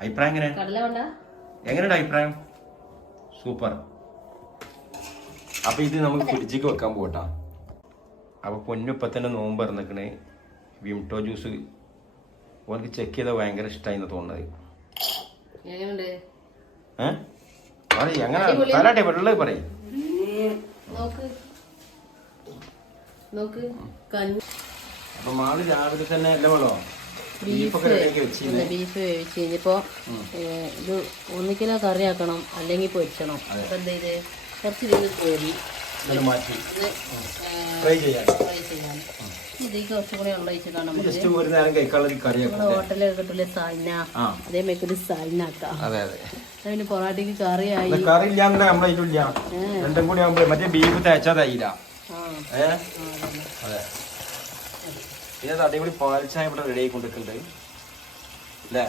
അഭിപ്രായം എങ്ങനെയുണ്ട് അഭിപ്രായം? സൂപ്പർ. അപ്പൊ ഇത് നമുക്ക് ഫ്രിഡ്ജിക്ക് വെക്കാൻ പോട്ടാ. അപ്പൊ പൊന്നിപ്പം തന്നെ നോമ്പ് ഇറന്നിക്കണേ. വിംടോ ജ്യൂസ് ഓർക്ക് ചെക്ക് ചെയ്താൽ ഭയങ്കര ഇഷ്ടമായി തോന്നുന്നത്. എങ്ങനെ തലാട്ടെ വെള്ളം പറയും. അപ്പൊ മാള് രാവിലെ തന്നെ എല്ലാം വെള്ളോ ബീഫ് വേവിച്ച് കഴിഞ്ഞപ്പോ ഇത് 1 കിലോ കറി ആക്കണം, അല്ലെങ്കിൽ പൊരിക്കണം. അപ്പൊ എന്ത് ചെയ്ത് കുറച്ച് ഇതിൽ കോരി ഫ്രൈ ചെയ്യാൻ ഇതിലേക്ക് കുറച്ചും കൂടെ വെള്ളം ഒഴിച്ചിട്ടാണ് നമ്മുടെ ഹോട്ടലിൽ കിട്ടില്ല സാലിന, അതേമാതിരി ഒരു സാലിനാക്കാം. പിന്നെ പൊറാട്ടയ്ക്ക് കറിയായി. കറി ഇല്ലാന്ന് നമ്മളതില്ല രണ്ടും കൂടി ആകുമ്പോ മറ്റേ ബീഫ് തേച്ചാ തൈല. അതെ. പിന്നെ അതേകൂടി പാൽച്ചായ ഇവിടെ റെഡി ആയി കൊണ്ടിരിക്കുന്നുണ്ട് അല്ലേ?